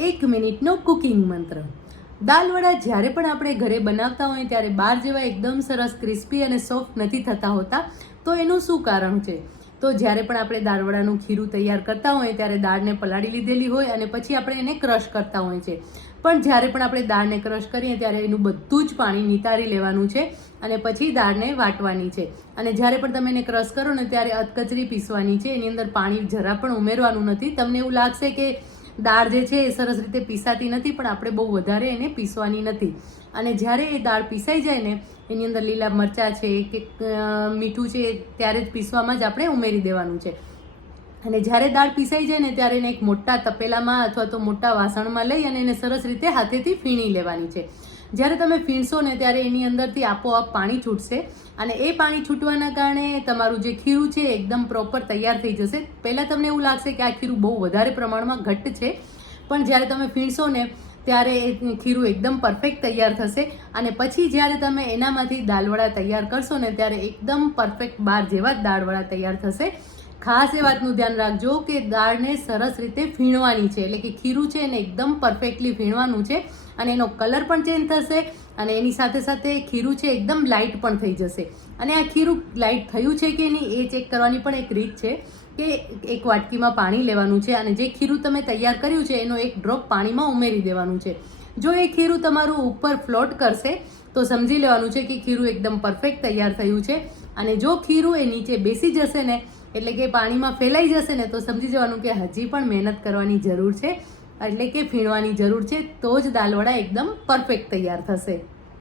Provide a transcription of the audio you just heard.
1 મિનિટનો કુકિંગ મંત્ર. દાલવડા જ્યારે પણ આપણે ઘરે બનાવતા હોય ત્યારે બહાર જેવા એકદમ સરસ ક્રિસ્પી અને સોફ્ટ નથી થતા હોતા. તો એનું શું કારણ છે? તો જ્યારે પણ આપણે દાળવડાનું ખીરું તૈયાર કરતા હોય ત્યારે દાળને પલાળી લીધેલી હોય અને પછી આપણે એને ક્રશ કરતા હોય છે. પણ જ્યારે પણ આપણે દાળને ક્રશ કરીએ ત્યારે એનું બધું જ પાણી નિતારી લેવાનું છે અને પછી દાળને વાટવાની છે. અને જ્યારે પણ તમે એને ક્રશ કરો ને ત્યારે અધકચરી પીસવાની છે. એની અંદર પાણી જરા પણ ઉમેરવાનું નથી. તમને એવું લાગશે કે દાળ જે છે એ સરસ રીતે પીસાતી નથી, પણ આપણે બહુ વધારે એને પીસવાની નથી. અને જ્યારે એ દાળ પીસાઈ જાય ને એની અંદર લીલા મરચાં છે કે મીઠું છે ત્યારે જ પીસવામાં જ આપણે ઉમેરી દેવાનું છે. અને જ્યારે દાળ પીસાઈ જાય ને ત્યારે એને એક મોટા તપેલામાં અથવા તો મોટા વાસણમાં લઈ અને એને સરસ રીતે હાથેથી ફીણી લેવાની છે. જ્યારે તમે ફીણશો ને ત્યારે એની અંદરથી આપોઆપ પાણી છૂટશે અને એ પાણી છૂટવાના કારણે તમારું જે ખીરું છે એકદમ પ્રોપર તૈયાર થઈ જશે. પહેલાં તમને એવું લાગશે કે આ ખીરું બહુ વધારે પ્રમાણમાં ઘટ્ટ છે, પણ જ્યારે તમે ફીણશો ને ત્યારે એ ખીરું એકદમ પરફેક્ટ તૈયાર થશે. અને પછી જ્યારે તમે એનામાંથી દાળવડા તૈયાર કરશો ને ત્યારે એકદમ પરફેક્ટ બાર જેવા જ દાળવડા તૈયાર થશે. ખાસ એ વાતનું ધ્યાન રાખજો કે દાળને સરસ રીતે ફીણવાની છે, એટલે કે ખીરું છે એને એકદમ પરફેક્ટલી ફીણવાનું છે અને એનો કલર પણ ચેન્જ થશે અને એની સાથે સાથે ખીરું છે એકદમ લાઇટ પણ થઈ જશે. અને આ ખીરું લાઇટ થયું છે કે નહીં એ ચેક કરવાની પણ એક રીત છે કે એક વાટકીમાં પાણી લેવાનું છે અને જે ખીરું તમે તૈયાર કર્યું છે એનો એક ડ્રોપ પાણીમાં ઉમેરી દેવાનું છે. જો એ ખીરું તમારું ઉપર ફ્લોટ કરશે તો સમજી લેવાનું છે કે ખીરું એકદમ પરફેક્ટ તૈયાર થયું છે. અને જો ખીરું એ નીચે બેસી જશે ને એટલે કે પાણીમાં ફેલાઈ જશે ને તો સમજી જવાનું કે હજી પણ મહેનત કરવાની જરૂર છે, એટલે કે ફીણવાની જરૂર છે. તો જ દાળવડા એકદમ પરફેક્ટ તૈયાર થશે.